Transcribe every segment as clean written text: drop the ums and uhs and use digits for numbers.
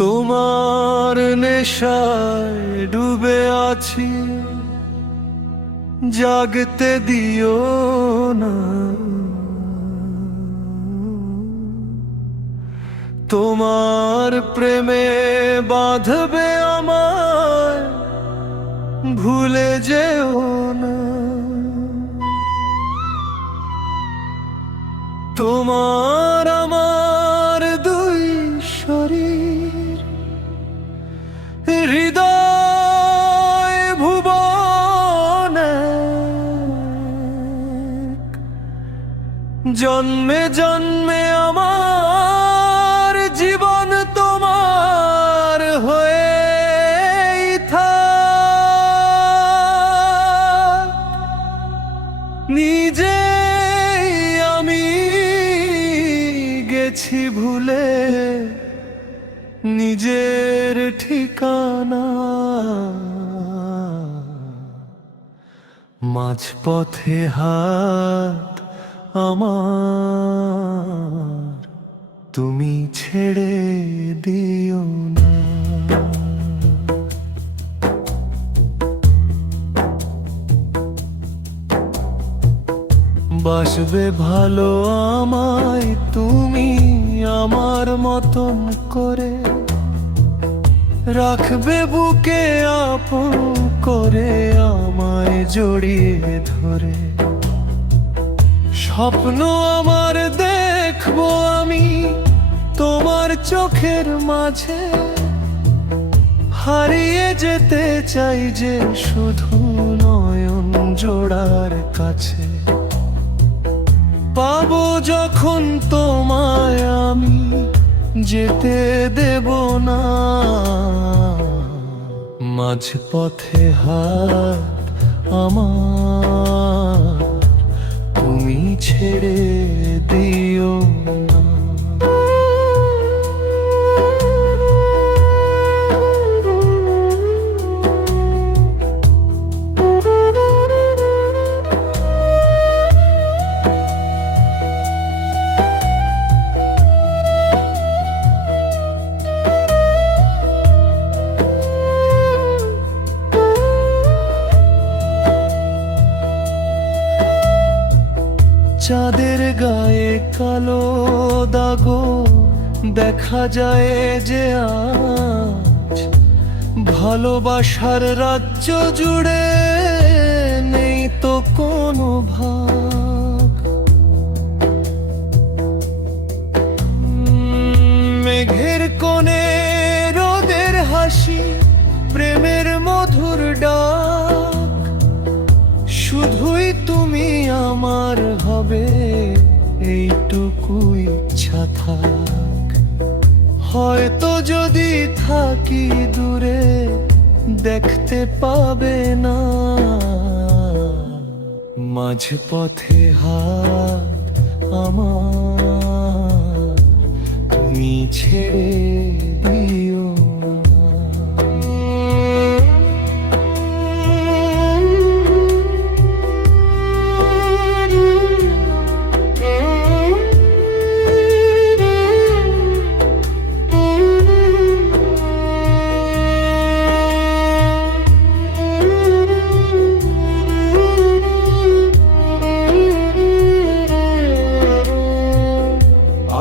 তোমার নেশায় ডুবে আছি, জাগতে দিও না। তোমার প্রেমে বাঁধবে আমায়, ভুলে যেও না। তোমার আমার দুই শরীর, হৃদয় ভুবনে, জন্মে জন্মে আমার জীবন তোমার হয়েই থাক। নিজেই আমি গেছি ভুলে নিজের ঠিকানা। মাঝপথে হাত আমার তুমি ছেড়ে দিও না। বাসবে ভালো আমায় তুমি আমার মতন করে, রাখবে বুকে আপন করে আমায় জড়িয়ে ধরে। স্বপ্ন আমার দেখবো আমি তোমার চোখের মাঝে, হারিয়ে যেতে চাই যে শুধু নয়ন জোড়ার কাছে। পাবো যখন তোমায় আমি যেতে দেব না। মাঝপথে হাত আমার তুমি ছেড়ে দিও না। চাঁদের গায়ে কালো দাগো দেখা যায় যে আজ, ভালোবাসার রাজ্য জুড়ে নেই তো কোনো ভাগ। মেঘের কোণে রোদের হাসি, প্রেমের মধুর ডাক, শুধুই তুমি আমার হবে এইটুকু ইচ্ছা থাক। হয়তো যদি থাকি দূরে দেখতে পাবে না। মাঝপথে হাত আমার তুমি ছেড়ে দিও না।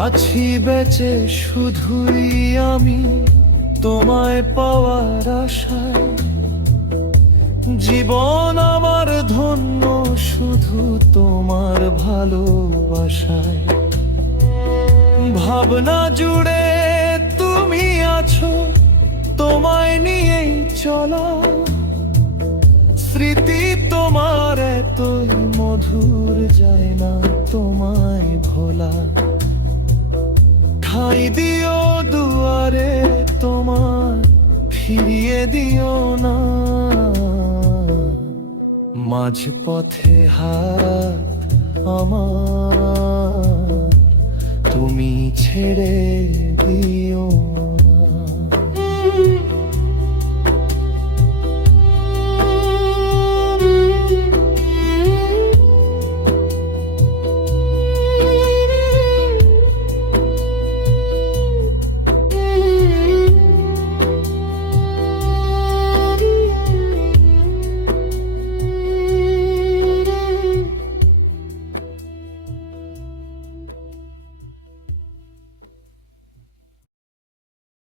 আছি বেঁচে শুধুই আমি তোমায় পাওয়ার আশায়, জীবন আমার ধন্য শুধু তোমার ভালোবাসায়। ভাবনা জুড়ে তুমি আছো, তোমায় নিয়েই চলা, স্মৃতি তোমার এতই মধুর যায় না তোমায় ভোলা। ঠাঁই দিও দুয়ারে তোমার, ফিরিয়ে দিও না। মাঝপথে হাত আমার তুমি ছেড়ে দিও না।